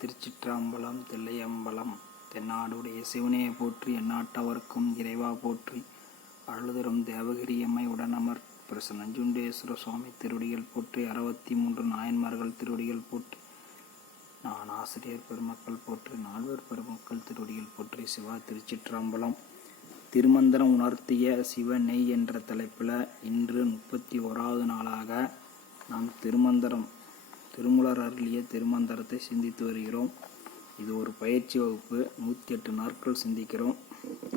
திருச்சிற்றம்பலம் தில்லையம்பலம் தென்னாடுடைய சிவனையை போற்றி எந்நாட்டவர்க்கும் இறைவா போற்றி. அழுதரும் தேவகிரியம்மை உடனமர் பிரசநஞ்சுண்டேஸ்வர சுவாமி திருவடிகள் போற்றி அறுபத்தி மூன்று நாயன்மார்கள் திருவடிகள் போற்றி. நான் ஆசிரியர் பெருமக்கள் போற்றி நால்வர் பெருமக்கள் திருவடிகள் போற்றி. சிவா திருச்சிற்றம்பலம் திருமந்திரம் உணர்த்திய சிவ நெய் என்ற தலைப்பில் இன்று திருமந்திரத்தை சிந்தித்து வருகிறோம். இது ஒரு பயிற்சி வகுப்பு. நூற்றி எட்டு நாட்கள் சிந்திக்கிறோம்.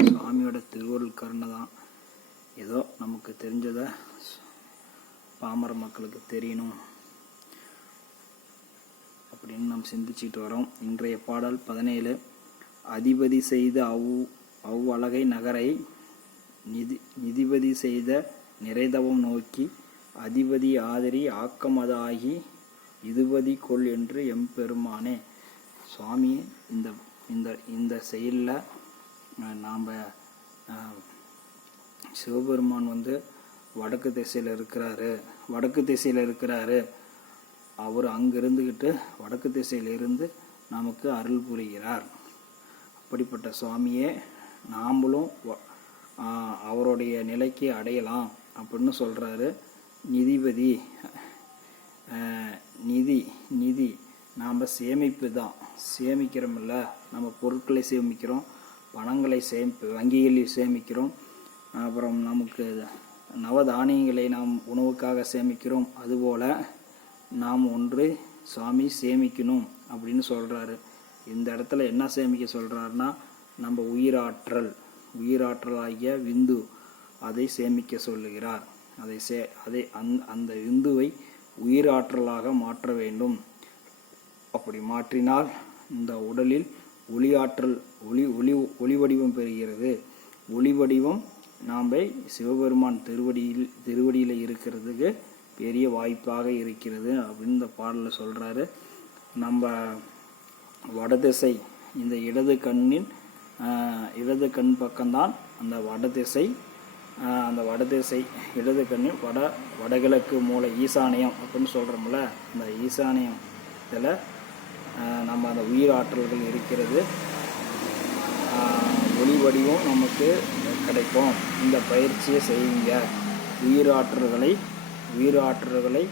சுவாமியோட திருவருள் கருணை தான் ஏதோ நமக்கு தெரிஞ்சதை பாமர மக்களுக்கு தெரியணும் அப்படின்னு நாம் சிந்திச்சுட்டு வரோம். இன்றைய பாடல் பதினேழு. அதிபதி செய்த அவ் அவ்வழகை நகரை நிதி நிதிபதி செய்த நிறைதவம் நோக்கி அதிபதி ஆதரி ஆக்கமதாகி இதுபதி கொள் என்று எம்பெருமானே. சுவாமி இந்த இந்த இந்த செயலில் நாம் சிவபெருமான் வந்து வடக்கு திசையில் இருக்கிறாரு. வடக்கு திசையில் இருக்கிறாரு. அவர் அங்கே இருந்துக்கிட்டு வடக்கு திசையிலிருந்து நமக்கு அருள் புரிகிறார். அப்படிப்பட்ட சுவாமியே நாம்பளும் அவருடைய நிலைக்கு அடையலாம் அப்படின்னு சொல்கிறாரு நிதிபதி. நிதி நிதி. நாம் சேமிப்பு தான். சேமிக்கிறோமில்ல நம்ம பொருட்களை சேமிக்கிறோம். பணங்களை சேமிப்பு வங்கிகளில் சேமிக்கிறோம். அப்புறம் நமக்கு நவதானியங்களை நாம் உணவுக்காக சேமிக்கிறோம். அதுபோல் நாம் ஒன்று சுவாமி சேமிக்கணும் அப்படின்னு சொல்கிறாரு இந்த இடத்துல என்ன சேமிக்க சொல்கிறாருன்னா நம்ம உயிராற்றல். உயிராற்றல் ஆகிய விந்து அதை சேமிக்க சொல்லுகிறார். அதை சே அதை அந் அந்த விந்துவை உயிராற்றலாக மாற்ற வேண்டும். அப்படி மாற்றினால் இந்த உடலில் ஒளியாற்றல் ஒளி ஒளி ஒளி வடிவம் பெறுகிறது. ஒளி வடிவம் நாம் சிவபெருமான் திருவடியில் திருவடியில் இருக்கிறதுக்கு பெரிய வாய்ப்பாக இருக்கிறது அப்படின்னு இந்த பாடலில் சொல்கிறாரு நம்ம வடதிசை இந்த இடது கண்ணின் இடது கண் பக்கம்தான் அந்த வடதிசை அந்த வடதிசை இடது கண்ணி வட வடகிழக்கு மூளை ஈசானியம் அப்படின்னு சொல்கிறோம்ல அந்த ஈசானியம் இதில் நம்ம அந்த உயிர் ஆற்றல்கள் இருக்கிறது. ஒளி வடிவம் நமக்கு கிடைக்கும். இந்த பயிற்சியை செய்யுங்க. உயிராற்றல்களை உயிராற்றல்களை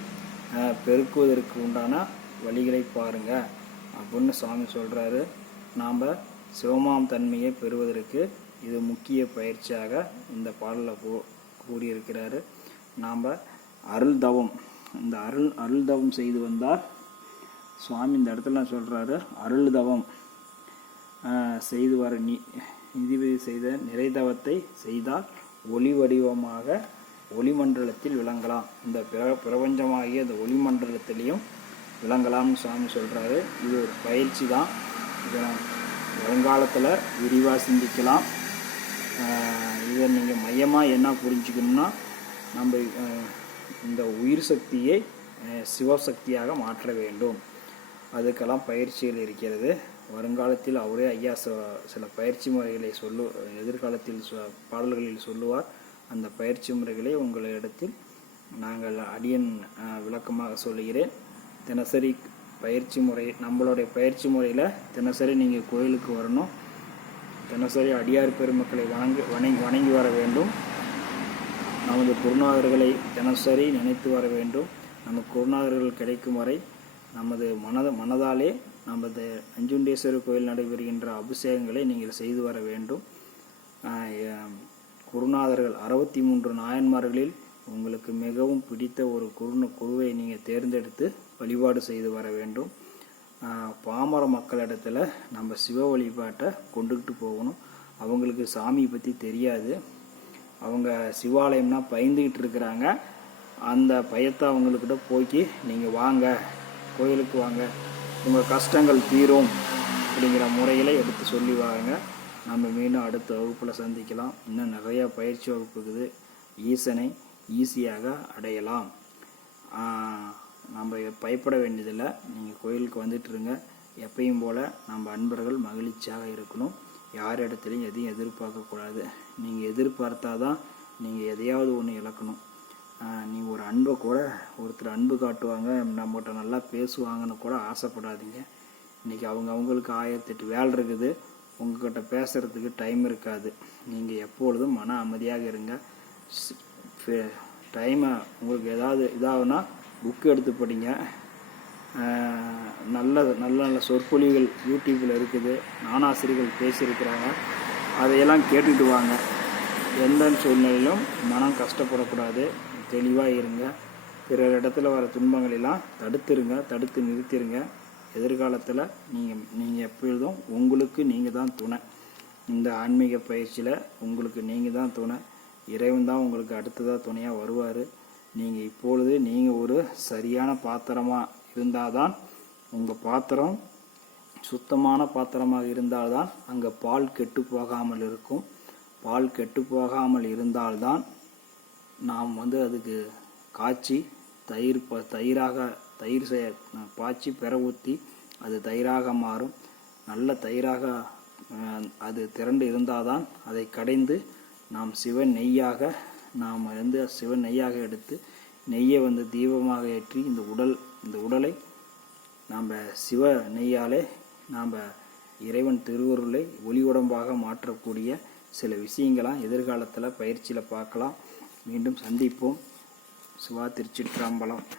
ஆஹ், பெருக்குவதற்கு உண்டான வழிகளை பாருங்கள் அப்படின்னு சுவாமி சொல்கிறாரு நாம் சிவமாம் தன்மையை பெறுவதற்கு இது முக்கிய பயிற்சியாக இந்த பாடலில் கூ கூறியிருக்கிறாரு நாம் அருள் தவம் இந்த அருள் அருள் தவம் செய்து வந்தால் சுவாமி இந்த இடத்துல சொல்கிறாரு அருள் தவம் செய்து வர நி நிதிபதி செய்த நிறைதவத்தை செய்தால் ஒளி வடிவமாக ஒளிமண்டலத்தில் விளங்கலாம். இந்த பிர பிரபஞ்சமாகிய இந்த ஒளிமண்டலத்திலையும் விளங்கலாம்னு சுவாமி சொல்கிறாரு இது ஒரு பயிற்சி தான். இதை நான் வருங்காலத்தில் விரிவாக சிந்திக்கலாம். இதை நீங்கள் மையமாக என்ன புரிஞ்சுக்கணும்னா நம்ம இந்த உயிர் சக்தியை சிவசக்தியாக மாற்ற வேண்டும். அதுக்கெல்லாம் பயிற்சிகள் இருக்கிறது. வருங்காலத்தில் அவரே ஐயா ச- சில பயிற்சி முறைகளை சொல்லு எதிர்காலத்தில் சொ- பாடல்களில் சொல்லுவார். அந்த பயிற்சி முறைகளை உங்களிடத்தில் நாங்கள் அடியன் விளக்கமாக சொல்கிறேன் தினசரி பயிற்சி முறை நம்மளுடைய பயிற்சி முறையில் தினசரி நீங்கள் கோயிலுக்கு வரணும். தினசரி அடியார் பெருமக்களை வணங்கி வணங்கி வணங்கி வர வேண்டும். நமது குருநாதர்களை தினசரி நினைத்து வர வேண்டும். நம்ம குருநாதர்கள் கிடைக்கும் வரை நமது மனத மனதாலே நமது அஞ்சுண்டேஸ்வரர் கோயில் நடைபெறுகின்ற அபிஷேகங்களை நீங்கள் செய்து வர வேண்டும். குருநாதர்கள் அறுபத்தி மூன்று நாயன்மார்களில் உங்களுக்கு மிகவும் பிடித்த ஒரு குரு குருவை நீங்கள் தேர்ந்தெடுத்து வழிபாடு செய்து வர வேண்டும். பாமர மக்களிடத்தில் நம்ம சிவ வழிபாட்டை கொண்டுக்கிட்டு போகணும். அவங்களுக்கு சாமியை பற்றி தெரியாது. அவங்க சிவாலயம்னா பயந்துக்கிட்டு இருக்கிறாங்க. அந்த பயத்தை அவங்கக்கிட்ட போக்கி நீங்கள் வாங்க கோயிலுக்கு வாங்க. உங்கள் கஷ்டங்கள் தீரும். அப்படிங்கிற முறையில் எடுத்து சொல்லி வாங்க நம்ம மீண்டும் அடுத்த வகுப்பில் சந்திக்கலாம். இன்னும் நிறையா பயிற்சி வகுப்புக்குது. ஈசனை ஈஸியாக அடையலாம். நம்ம பயப்பட வேண்டியதில்லை. நீங்கள் கோயிலுக்கு வந்துட்டுருங்க எப்பயும் போல் நம்ம அன்பர்கள் மகிழ்ச்சியாக இருக்கணும். யார் இடத்துலையும் எதையும் எதிர்பார்க்கக்கூடாது நீங்கள் எதிர்பார்த்தா தான் நீங்கள் எதையாவது ஒன்று இழக்கணும். நீங்கள் ஒரு அன்பை கூட ஒருத்தர் அன்பு காட்டுவாங்க நம்மகிட்ட நல்லா பேசுவாங்கன்னு கூட ஆசைப்படாதீங்க. இன்றைக்கி அவங்க அவங்களுக்கு ஆயிரத்தெட்டு வேலை இருக்குது. உங்ககிட்ட பேசுகிறதுக்கு டைம் இருக்காது. நீங்கள் எப்பொழுதும் மன அமைதியாக இருங்க. டைமை உங்களுக்கு ஏதாவது இதாகுனா புக்கு எடுத்து படிங்க. நல்லது நல்ல நல்ல சொற்பொழிவுகள் யூடியூப்பில் இருக்குது. நானாசிரியர்கள் பேசியிருக்கிறாங்க. அதையெல்லாம் கேட்டுட்டு வாங்க. எந்த சூழ்நிலையிலும் மனம் கஷ்டப்படக்கூடாது. தெளிவாக இருங்க. பிறர் இடத்துல வர துன்பங்களெல்லாம் தடுத்துருங்க தடுத்து நிறுத்திடுங்க எதிர்காலத்தில் நீங்கள் நீங்கள் எப்பொழுதும் உங்களுக்கு நீங்கள் தான் துணை. இந்த ஆன்மீக பயிற்சியில் உங்களுக்கு நீங்கள் தான் துணை. இறைவன் தான் உங்களுக்கு அடுத்ததாக துணையாக வருவார். நீங்கள் இப்பொழுது நீங்கள் ஒரு சரியான பாத்திரமாக இருந்தால் தான் உங்கள் பாத்திரம் சுத்தமான பாத்திரமாக இருந்தால்தான் அங்கே பால் கெட்டு போகாமல் இருக்கும். பால் கெட்டு போகாமல் இருந்தால்தான் நாம் வந்து அதுக்கு காய்ச்சி தயிர் ப தயிராக தயிர் செய்ய பாய்ச்சி பெற ஊற்றி அது தயிராக மாறும். நல்ல தயிராக அது திரண்டு இருந்தால்தான் அதை கடைந்து நாம் சிவ நெய்யாக நாம் வந்து சிவன் நெய்யாக எடுத்து நெய்யை வந்து தீபமாக ஏற்றி இந்த உடல் இந்த உடலை நாம் சிவ நெய்யாலே நாம் இறைவன் திருவருளை ஒளி உடம்பாக மாற்றக்கூடிய சில விஷயங்களாம் எதிர்காலத்தில் பயிற்சியில் பார்க்கலாம். மீண்டும் சந்திப்போம். சிவா திருச்சிற்றம்பலம்.